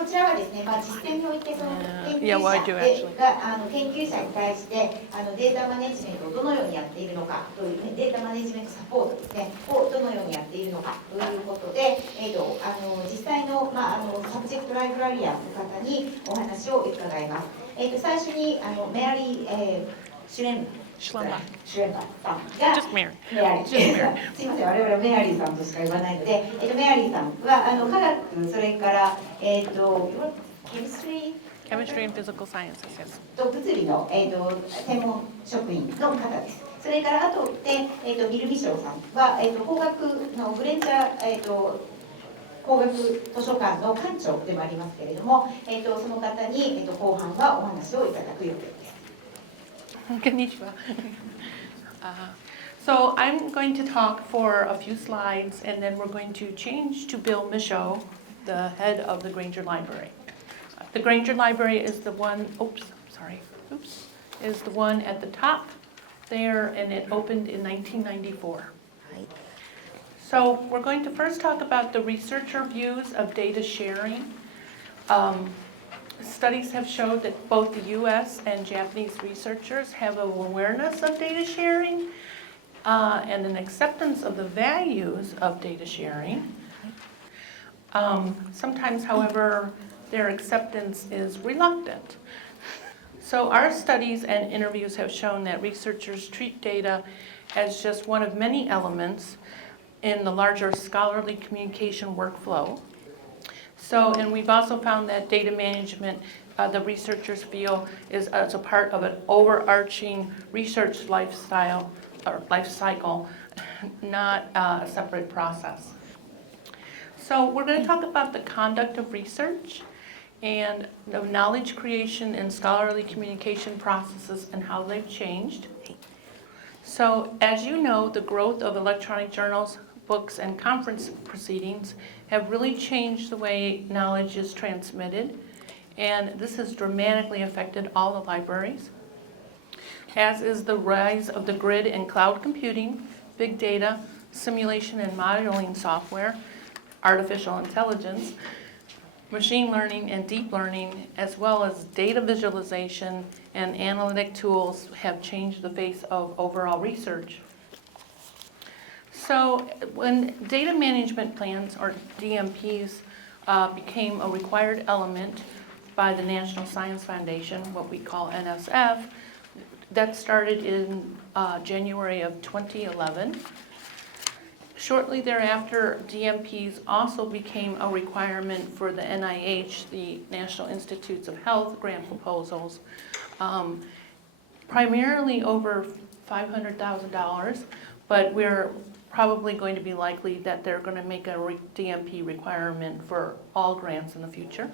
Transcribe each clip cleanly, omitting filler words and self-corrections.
こちらはですね、実践においてその研究者に対してデータマネジメントをどのようにやっているのかという、ね、データマネジメントサポートですねをどのようにやっているのかということで、実際の、サブジェクトライブラリアンの方にお話を伺います。最初にメアリー、シュレンバさんがメアリーすいません、我々はメアリーさんとしか言わないので、メアリーさんは科学、それからChemistry and Physical Sciences, yes. と物理の、専門職員の方です。それからあとで、ビル・ミショーさんは、工学のグレンチャー、工学図書館の館長でもありますけれども、その方に、後半はお話をいただく予定です。Konnichiwa. So I'm going to talk for a few slides, and then we're going to change to Bill Mischo, the head of the Granger Library. The Granger Library is the one, is the one at the top there, and it opened in 1994. So we're going to first talk about the researcher views of data sharing. Studies have showed that both the U.S. and Japanese researchers have an awareness of data sharing and an acceptance of the values of data sharing. Sometimes, however, their acceptance is reluctant. So our studies and interviews have shown that researchers treat data as just one of many elements in the larger scholarly communication workflow. So, and we've also found that data management, the researchers feel, is as a part of an overarching research lifestyle or life cycle, not a separate process. So we're going to talk about the conduct of research and the knowledge creation and scholarly communication processes and how they've changed. So as you know, the growth of electronic journals, books, and conference proceedings have really changed the way knowledge is transmitted, and this has dramatically affected all the libraries, as is the rise of the grid and cloud computing, big data, simulation and modeling software, artificial intelligence, machine learning and deep learning, as well as data visualization and analytic tools have changed the face of overall research. So when data management plans, or DMPs, became a required element by the National Science Foundation, what we call NSF, that started in January of 2011. Shortly thereafter, DMPs also became a requirement for the NIH, the National Institutes of Health grant proposals, primarily over $500,000, but we're probably going to be likely that they're going to make a DMP requirement for all grants in the future.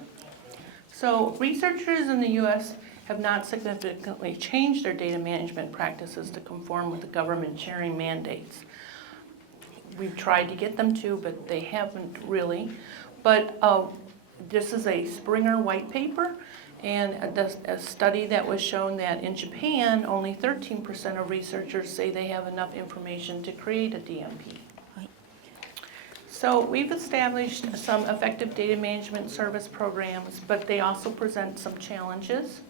So researchers in the U.S. have not significantly changed their data management practices to conform with the government sharing mandates. We've tried to get them to, but they haven't really. But this is a Springer white paper, and a study that was shown that in Japan, only 13% of researchers say they have enough information to create a DMP. So we've established some effective data management service programs, but they also present some challenges.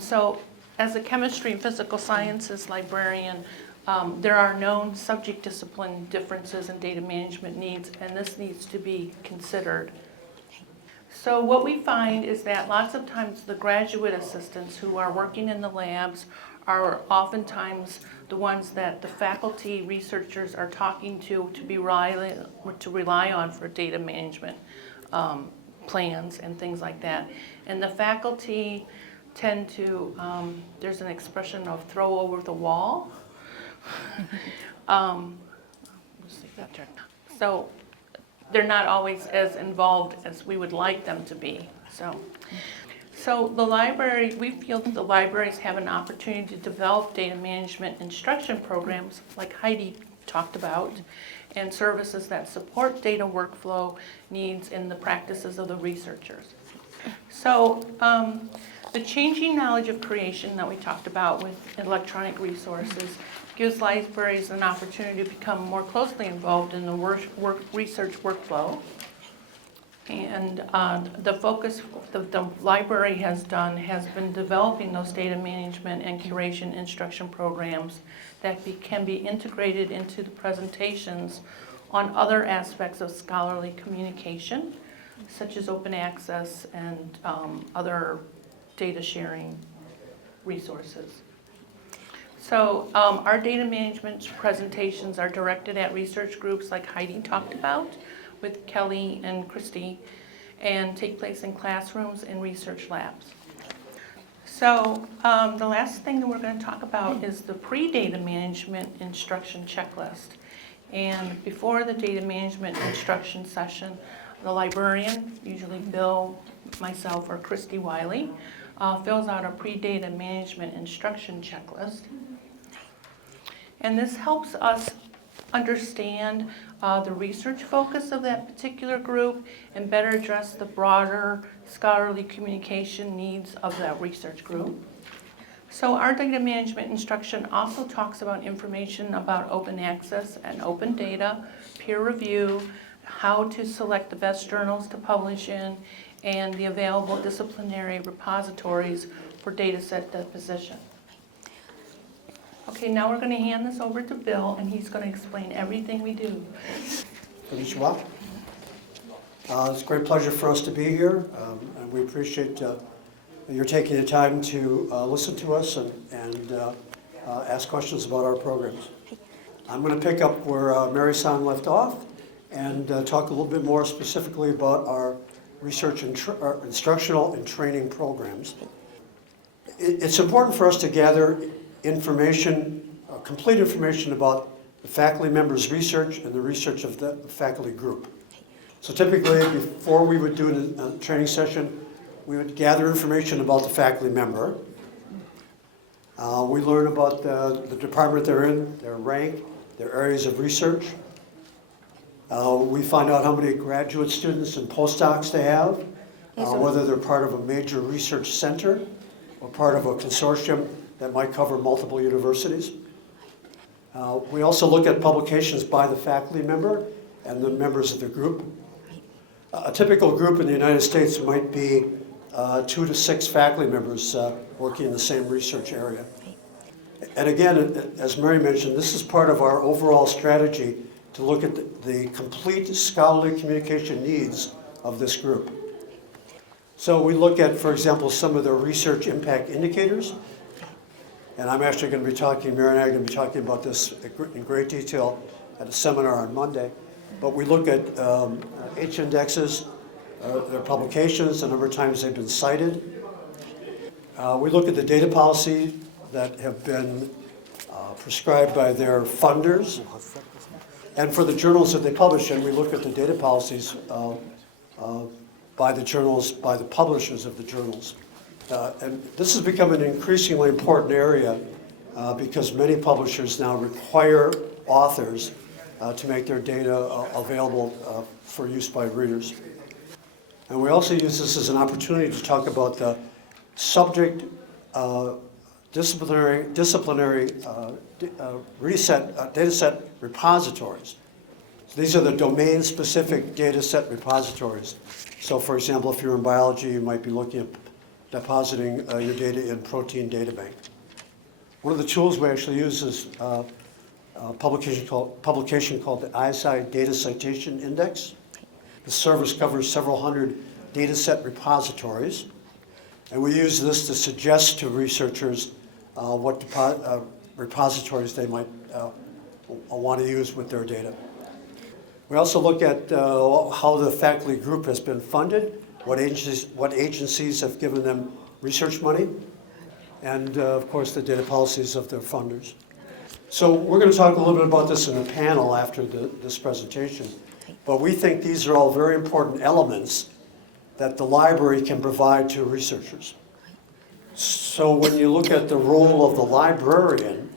So as a chemistry and physical sciences librarian, there are known subject discipline differences in data management needs, and this needs to be considered. So what we find is that lots of times the graduate assistants who are working in the labs are oftentimes the ones that the faculty researchers are talking to rely on for data management plans and things like that. And the faculty tend to, there's an expression of throw over the wall. So they're not always as involved as we would like them to be. So the library, we feel that the libraries have an opportunity to develop data management instruction programs like Heidi talked about, and services that support data workflow needs in the practices of the researchers. So the changing knowledge of creation that we talked about with electronic resources gives libraries an opportunity to become more closely involved in the research workflow. And the focus the library has been developing those data management and curation instruction programs that can be integrated into the presentations on other aspects of scholarly communication, such as open access and other data sharing resources. So our data management presentations are directed at research groups like Heidi talked about with Kelly and Christy, and take place in classrooms and research labs. So the last thing that we're going to talk about is the pre-data management instruction checklist. And before the data management instruction session, the librarian, usually Bill, myself, or Christy Wiley, fills out a pre-data management instruction checklist. And this helps us understand the research focus of that particular group and better address the broader scholarly communication needs of that research group. So our data management instruction also talks about information about open access and open data, peer review, how to select the best journals to publish in, and the available disciplinary repositories for data set deposition. Okay, now we're going to hand this over to Bill, and he's going to explain everything we do. Konnichiwa. It's a great pleasure for us to be here, and we appreciate you're taking the time to listen to us and ask questions about our programs. I'm going to pick up where Mary-san left off and talk a little bit more specifically about our research and our instructional and training programs. It's important for us to gather information, complete information about the faculty members' research and the research of the faculty group. So typically, before we would do a training session, we would gather information about the faculty member. We learn about the department they're in, their rank, their areas of research. We find out how many graduate students and postdocs they have, whether they're part of a major research center or part of a consortium that might cover multiple universities. We also look at publications by the faculty member and the members of the group. A typical group in the United States might be 2 to 6 faculty members working in the same research area. And again, as Mary mentioned, this is part of our overall strategy to look at the complete scholarly communication needs of this group. So we look at, for example, some of the research impact indicators. And I'm actually going to be talking, Mary and I are going to be talking about this in great detail at a seminar on Monday. But we look at H-indexes, their publications, the number of times they've been cited. We look at the data policy that have been prescribed by their funders. And for the journals that they publish in, we look at the data policies by the journals, by the publishers of the journals. And this has become an increasingly important area because many publishers now require authors to make their data available for use by readers. And we also use this as an opportunity to talk about the subject disciplinary data set repositories. So these are the domain-specific data set repositories. So for example, if you're in biology, you might be looking at depositing your data in Protein Data Bank. One of the tools we actually use is a publication called the ISI Data Citation Index. The service covers several hundred data set repositories, and we use this to suggest to researchers what repositories they might want to use with their data. We also look at how the faculty group has been funded, what agencies have given them research money, and of course the data policies of their funders. So we're going to talk a little bit about this in a panel after this presentation, but we think these are all very important elements that the library can provide to researchers. So when you look at the role of the librarian,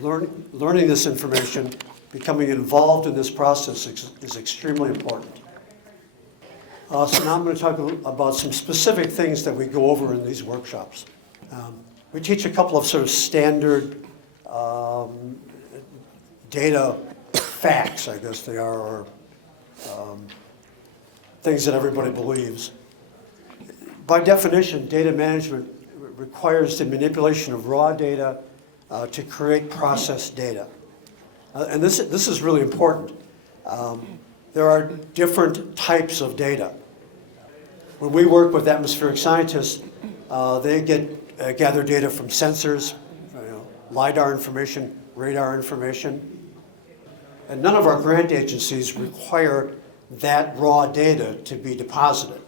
learning this information, becoming involved in this process is extremely important. So now I'm going to talk about some specific things that we go over in these workshops. We teach a couple of sort of standard data facts, I guess they are, or things that everybody believes. By definition, data management requires the manipulation of raw data to create processed data. And this is really important. There are different types of data. When we work with atmospheric scientists, they gather data from sensors, LiDAR information, radar information. And none of our grant agencies require that raw data to be deposited.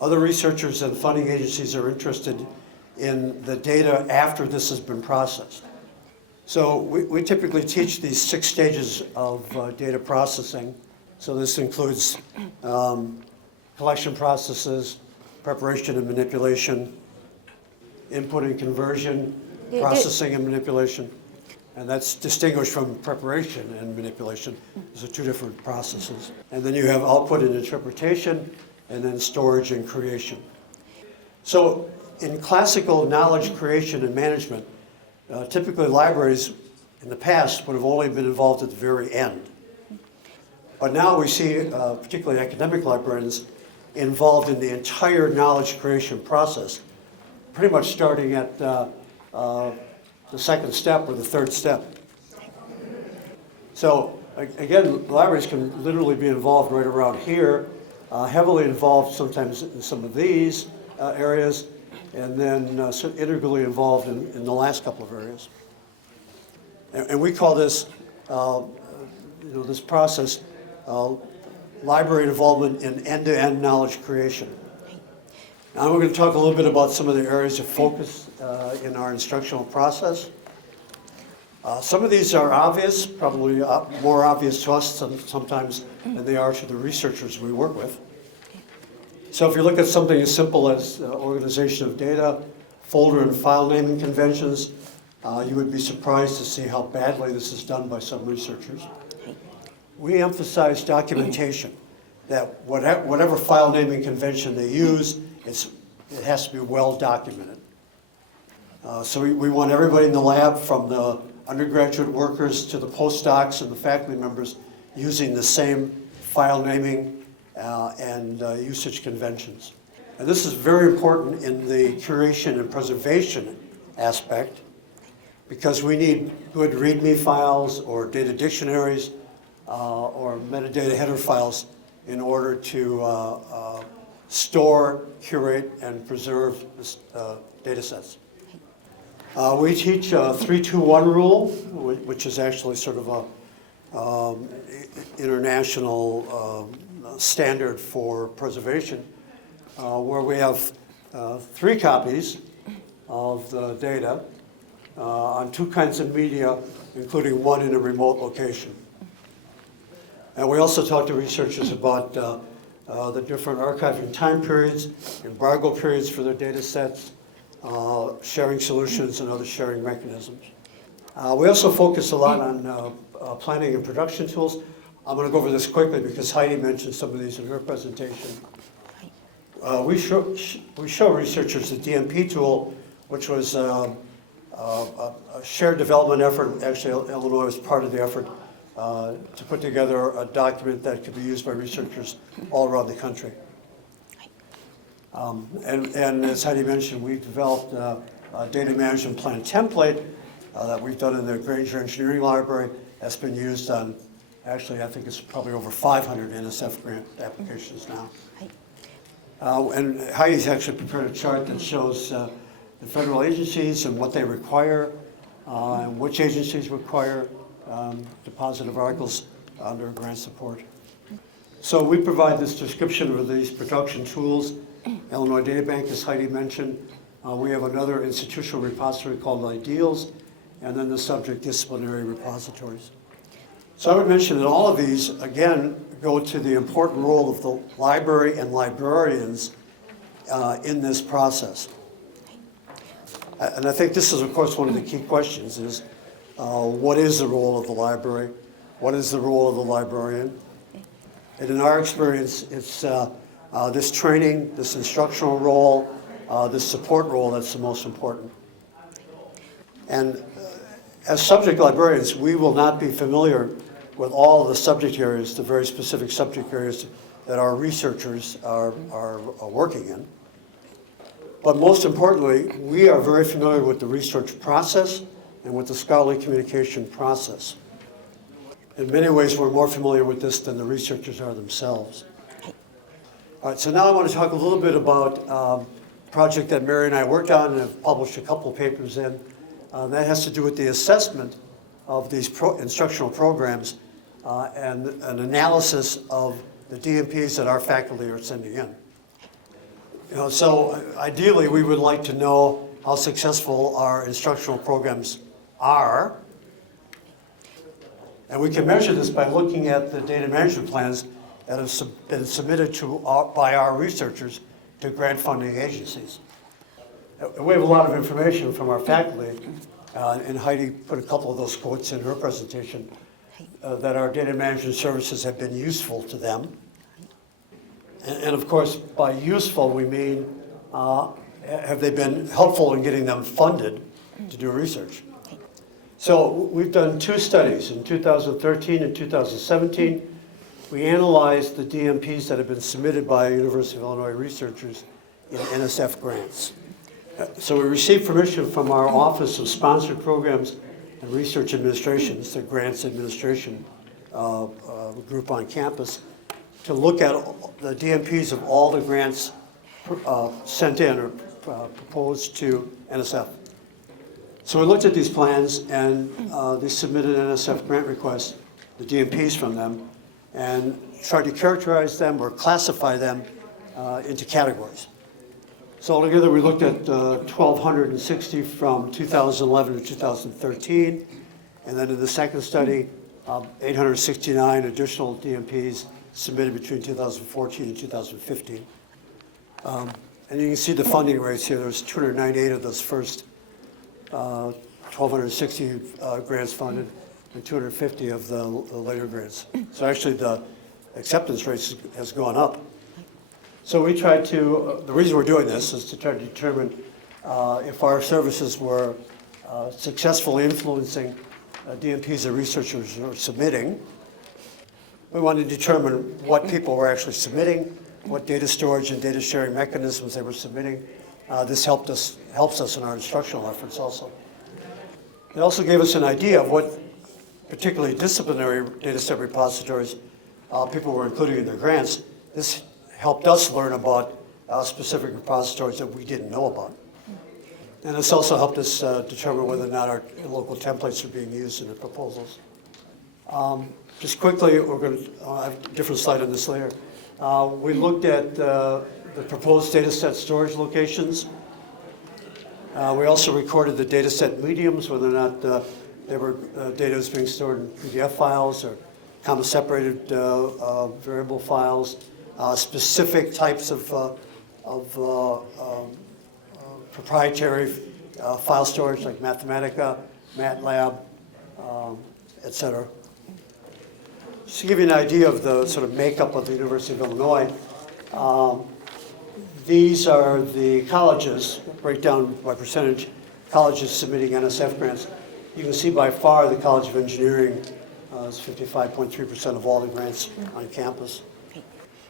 Other researchers and funding agencies are interested in the data after this has been processed. So we typically teach these 6 stages of data processing. So this includes collection processes, preparation and manipulation, input and conversion, processing and manipulation. And that's distinguished from preparation and manipulation. Those are 2 different processes. And then you have output and interpretation, and then storage and creation. So in classical knowledge creation and management, typically libraries in the past would have only been involved at the very end. But now we see, particularly academic librarians, involved in the entire knowledge creation process, pretty much starting at the 2nd step or the 3rd step. So again, libraries can literally be involved right around here, heavily involved sometimes in some of these areas, and then integrally involved in the last couple of areas. And we call this, this process, library involvement in end-to-end knowledge creation. Now we're going to talk a little bit about some of the areas of focus in our instructional process. Some of these are obvious, probably more obvious to us sometimes than they are to the researchers we work with. So if you look at something as simple as organization of data, folder and file naming conventions, you would be surprised to see how badly this is done by some researchers. We emphasize documentation, that whatever file naming convention they use, it has to be well documented. So we want everybody in the lab, from the undergraduate workers to the postdocs and the faculty members, using the same file naming and usage conventions. And this is very important in the curation and preservation aspect, because we need good README files or data dictionaries or metadata header files in order to store, curate, and preserve data sets. We teach a 3-2-1 rule, which is actually sort of a international standard for preservation, where we have 3 copies of the data on 2 kinds of media, including 1 in a remote location. And we also talk to researchers about the different archiving time periods, embargo periods for their data sets, sharing solutions, and other sharing mechanisms. We also focus a lot on planning and production tools. I'm going to go over this quickly because Heidi mentioned some of these in her presentation. We show researchers the DMP tool, which was a shared development effort. Actually, Illinois was part of the effort to put together a document that could be used by researchers all around the country. And as Heidi mentioned, we've developed a data management plan template that we've done in the Granger Engineering Library. That's been used on, actually, I think it's probably over 500 NSF grant applications now. And Heidi's actually prepared a chart that shows the federal agencies and what they require, and which agencies require deposit of articles under grant support. So we provide this description of these production tools. Illinois Data Bank, as Heidi mentioned. We have another institutional repository called Ideals, and then the subject disciplinary repositories. So I would mention that all of these, again, go to the important role of the library and librarians in this process. And I think this is, of course, one of the key questions is, what is the role of the library? What is the role of the librarian? And in our experience, it's this training, this instructional role, this support role that's the most important. And as subject librarians, we will not be familiar with all of the subject areas, the very specific subject areas that our researchers are working in. But most importantly, we are very familiar with the research process and with the scholarly communication process. In many ways, we're more familiar with this than the researchers are themselves. All right, so now I want to talk a little bit about a project that Mary and I worked on and have published a couple of papers in. That has to do with the assessment of these instructional programs and an analysis of the DMPs that our faculty are sending in. So ideally, we would like to know how successful our instructional programs are. And we can measure this by looking at the data management plans that have been submitted by our researchers to grant funding agencies. We have a lot of information from our faculty, and Heidi put a couple of those quotes in her presentation, that our data management services have been useful to them. And of course, by useful, we mean, have they been helpful in getting them funded to do research? So we've done two studies. In 2013 and 2017, we analyzed the DMPs that have been submitted by University of Illinois researchers in NSF grants. So we received permission from our Office of Sponsored Programs and Research Administration, it's the grants administration group on campus, to look at the DMPs of all the grants sent in or proposed to NSF. So we looked at these plans, and they submitted NSF grant requests, the DMPs from them, and tried to characterize them or classify them into categories. So altogether, we looked at 1,260 from 2011 to 2013, and then in the second study, 869 additional DMPs submitted between 2014 and 2015. And you can see the funding rates here. There's 298 of those first 1,260 grants funded and 250 of the later grants. So actually the acceptance rate has gone up. So we tried to, the reason we're doing this is to try to determine if our services were successfully influencing DMPs that researchers are submitting. We wanted to determine what people were actually submitting, what data storage and data sharing mechanisms they were submitting. This helps us in our instructional efforts also. It also gave us an idea of what particularly disciplinary data set repositories people were including in their grants. This helped us learn about specific repositories that we didn't know about. And this also helped us determine whether or not our local templates are being used in the proposals. Just quickly, we're going to have a different slide on this later. We looked at the proposed data set storage locations. We also recorded the data set mediums, whether or not data was being stored in PDF files or comma-separated variable files, specific types of proprietary file storage like Mathematica, MATLAB, et cetera. Just to give you an idea of the sort of makeup of the University of Illinois, these are the colleges, breakdown by percentage, colleges submitting NSF grants. You can see by far the College of Engineering is 55.3% of all the grants on campus.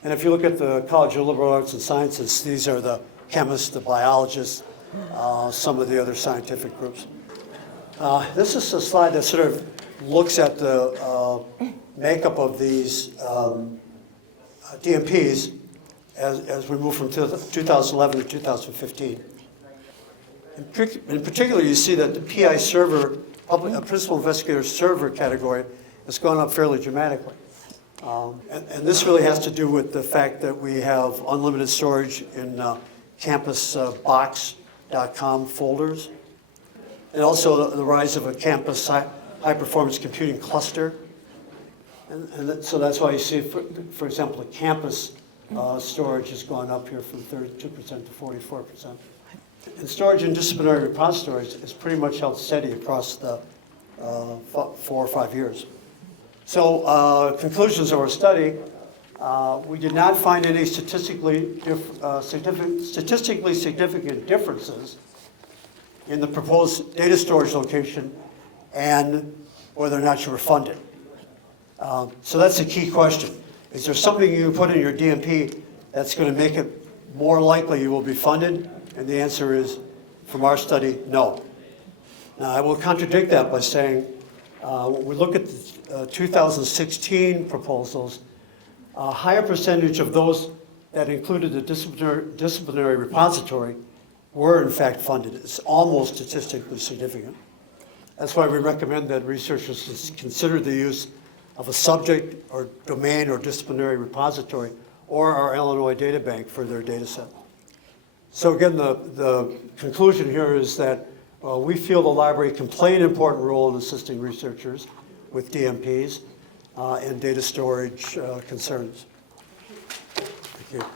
And if you look at the College of Liberal Arts and Sciences, these are the chemists, the biologists, some of the other scientific groups. This is a slide that sort of looks at the makeup of these DMPs as we move from 2011 to 2015. In particular, you see that the PI server, principal investigator server category, has gone up fairly dramatically. And this really has to do with the fact that we have unlimited storage in campusbox.com folders, and also the rise of a campus high-performance computing cluster. And so that's why you see, for example, the campus storage has gone up here from 32% to 44%. And storage in disciplinary repositories is pretty much held steady across the 4 or 5 years. So conclusions of our study, we did not find any statistically significant differences in the proposed data storage location and whether or not you were funded. So that's a key question. Is there something you can put in your DMP that's going to make it more likely you will be funded? And the answer is, from our study, no. Now, I will contradict that by saying, when we look at the 2016 proposals, a higher percentage of those that included the disciplinary repository were in fact funded. It's almost statistically significant. That's why we recommend that researchers consider the use of a subject or domain or disciplinary repository or our Illinois data bank for their data set. So again, the conclusion here is that we feel the library can play an important role in assisting researchers with DMPs and data storage concerns. Thank you.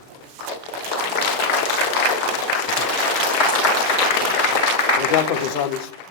Obrigado, professores.